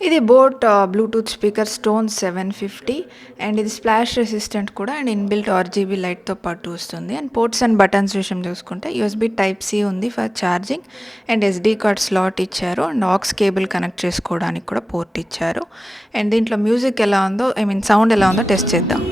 ఇది boat Bluetooth speaker stone 750 and ఇది splash resistant కూడా అండ్ ఇన్‌బిల్ట్ ఆర్‌జీబీ లైట్‌తో పాటు వస్తుంది. అండ్ పోర్ట్స్ అండ్ బటన్స్ విషయం చూసుకుంటే యూఎస్‌బీ టైప్ సి ఉంది for charging and SD card slot ఇచ్చారు అండ్ ఆక్స్ కేబుల్ కనెక్ట్ చేసుకోవడానికి కూడా పోర్ట్ ఇచ్చారు. అండ్ దీంట్లో మ్యూజిక్ ఎలా ఉందో సౌండ్ ఎలా ఉందో టెస్ట్ చేద్దాం.